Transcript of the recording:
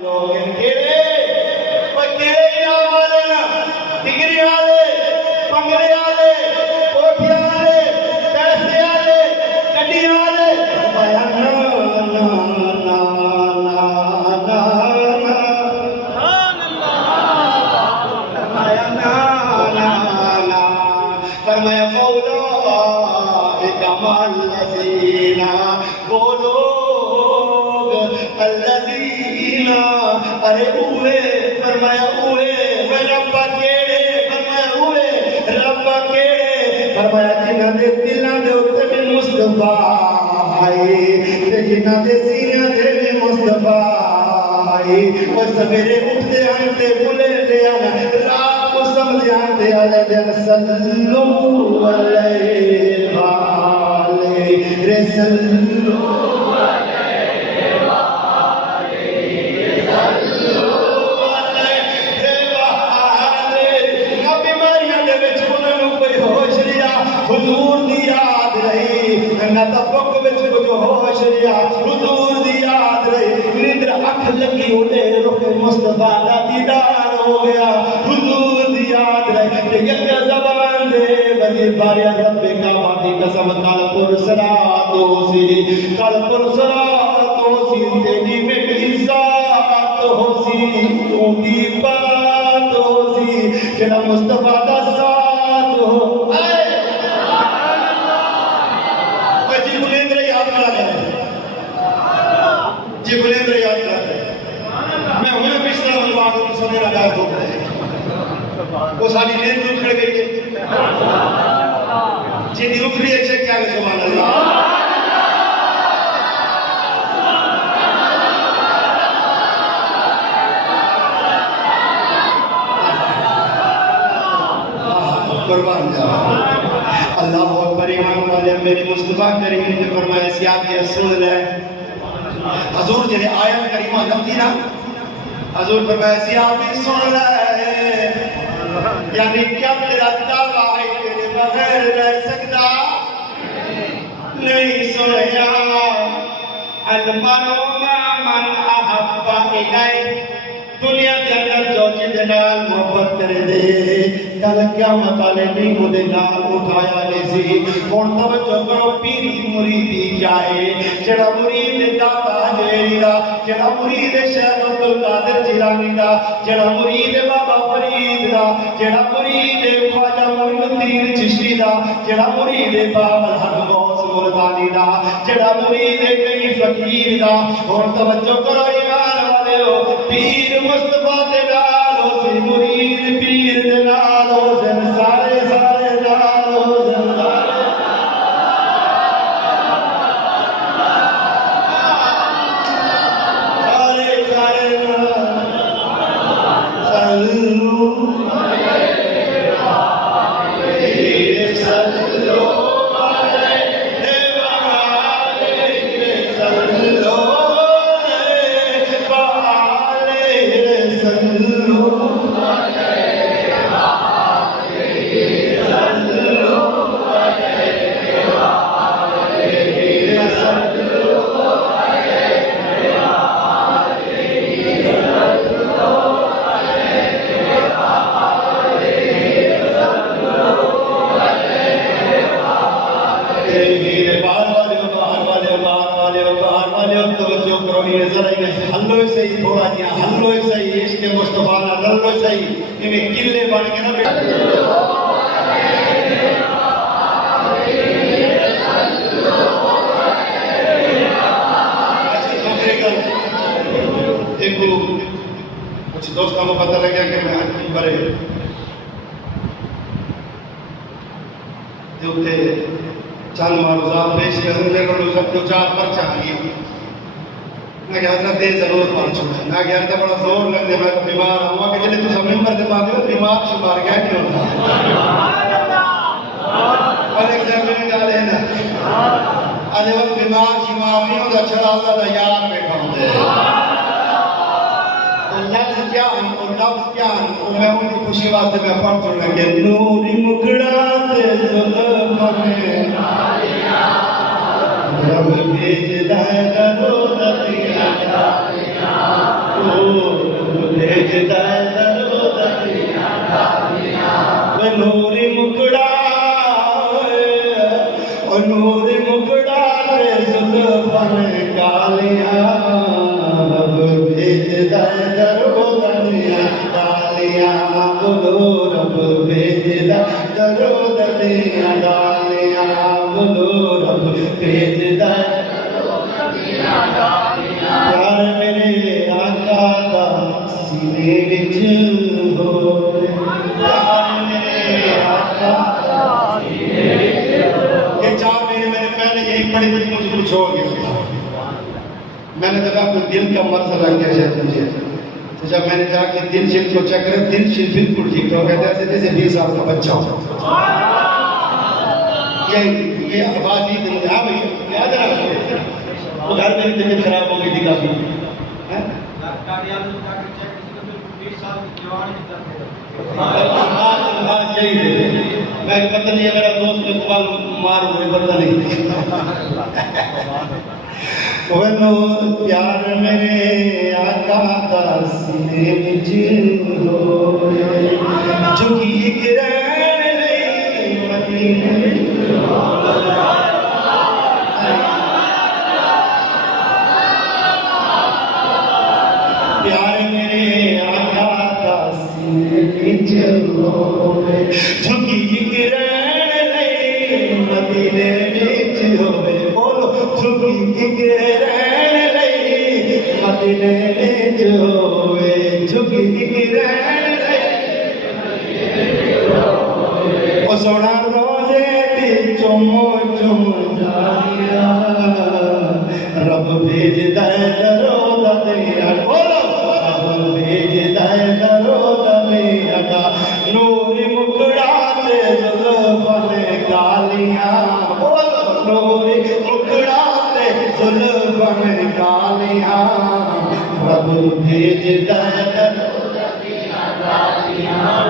لوگ کیڑے انعام والے نا ڈگری والے بنگلے والے کوٹھیاں والے پیسے والے گڈیاں والے فرمایا نا نا نا نا نا فرمایا نا نا نا فرمایا فاولئک مع الذین وہ لوگ الذین ارے اوے فرمایا اوے ربا کیڑے فرمایا اوے ربا کیڑے فرمایا جنہاں دے دلاں دے اوتے بھی مصطفیٰ آئے تے جنہاں دے سینیاں تے بھی مصطفیٰ آئے اور سویرے اٹھتے ہیں تے بھولے دے آنا رات کو سمجھے آتے آلے دے صلو علیہ وآلہ رسلو حضور دی یاد رہی نہ تبک وچ کچھ ہوش رہیا حضور دی یاد رہی نیندر اکھ لگی اٹھے رخ مصطفیٰ دا دیدار ہو گیا حضور دی یاد رہی یک زبان دے بجے بارے رب کعبہ دی قسم کل پر صلات ہو سی کل پر صلات ہو سی تیری میں عزت ہو سی تو دی بات ہو سی کہ مصطفیٰ دا ساتھ ہو جی بلیندر یاد کرتے ہیں میں ہوئے پچھلا ملوان کو سنے لگا دو وہ ساری نیند اکھڑ گئی ہے جی دی اکھڑی ہے چیک کیا گئے سبحان اللہ قربان جاؤ اللہ اکبر ایمان والے میرے مصطفیٰ کریم نے فرمایا سیاد کی رسول اللہ حضور جنہیں آیت کریمہ لگتی نا حضور فرمایا سیاد کی سن لے یعنی کیا تیرا دعویٰ ہے تیرے بغیر رہ سکتا نہیں سنیا المرء مع من احب الیہ دنیا کے اندر جو چیز نال محبت کرے دے کل قیامت والے دن کو دے نال اٹھایا لے سی ہن توجہ کرو پیری مریدی کیا ہے جڑا مرید داتا ہجویری دا جڑا مرید شیخ عبد القادر جیلانی دا جڑا مرید بابا فرید دا جڑا مرید خواجہ معین الدین چشتی دا جڑا مرید بابا الحق غوث ملتانی دا جڑا مرید کئی فقیر دا ہن توجہ کرو ایمان والے ہو پیر مصطفیٰ دے نال ہو سی مرید پیر دے نال ہو سن سارے سارے نال ہو سن سارے سارے نال صلو علیہ صلو کچھ دوستوں کو پتہ لگیا کہ میں برے جو تھے چند معروضات پیش کرنے لے کر سب جو چار پر چاہیے میں کہا تھا دے ضرور پہنچ چکا میں کہا تھا بڑا زور لگ دے میں تو بیمار ہوا کہ جلے تو سب ممبر دے پاتے ہو بیمار شمار گیا کیوں تھا اور ایک جگہ میں کہا لینا آدھے وقت بیمار شمار نہیں ہوتا چھڑا اللہ دا یار بیٹھا ہوتے لفظ کیا ہیں اور میں ان کی خوشی واسطے میں پڑھ چکا کہ نوری مکڑا تے ظلم میں رب بھیج دائے درو دتیا درود دیا ڈالیاں بولو رب بھیجدا درود دیا ڈالیاں بولو رب بھیجدا پیار میرے آقا دا سینے وچ ہوئے پیار میرے آقا دا سینے وچ ہوئے یہ چار مہینے میں نے پہلے یہی پڑھی تھی مجھے کچھ ہو گیا تھا میں نے دیکھا کوئی دل کا مسئلہ کیا شاید مجھے تو جب میں نے جا کے دل شیل کو چیک کرا دل شیل بالکل ٹھیک ہو گیا ایسے جیسے 20 سال کا بچہ ہو یہ آواز ہی تھی مجھے ہاں بھائی یاد رہا وہ گھر میں طبیعت خراب ہو گئی تھی کافی یہی تھے میں پتہ نہیں ہے میرا دوست میں قبال مار ہوئے پتہ نہیں پیار میرے آقا دا سینے وچ ہوئے جھکی گرین لئی مدینے پیار میرے آقا دا سینے وچ ہوئے جھکی گرین لئی مدینے وچ ہوئے بولو جھکی گرین لئی مدینے وچ ہوئے جھکی گرین لئی او سونا روزے دی چم چم جایا رب بھیجدا ہے درود دیا بولو رب بھیجدا ہے درود دیا نور مکڑا تے زلفاں کالیاں بولو نور مکڑا تے زلفاں کالیاں رب بھیجدا ہے درود دیا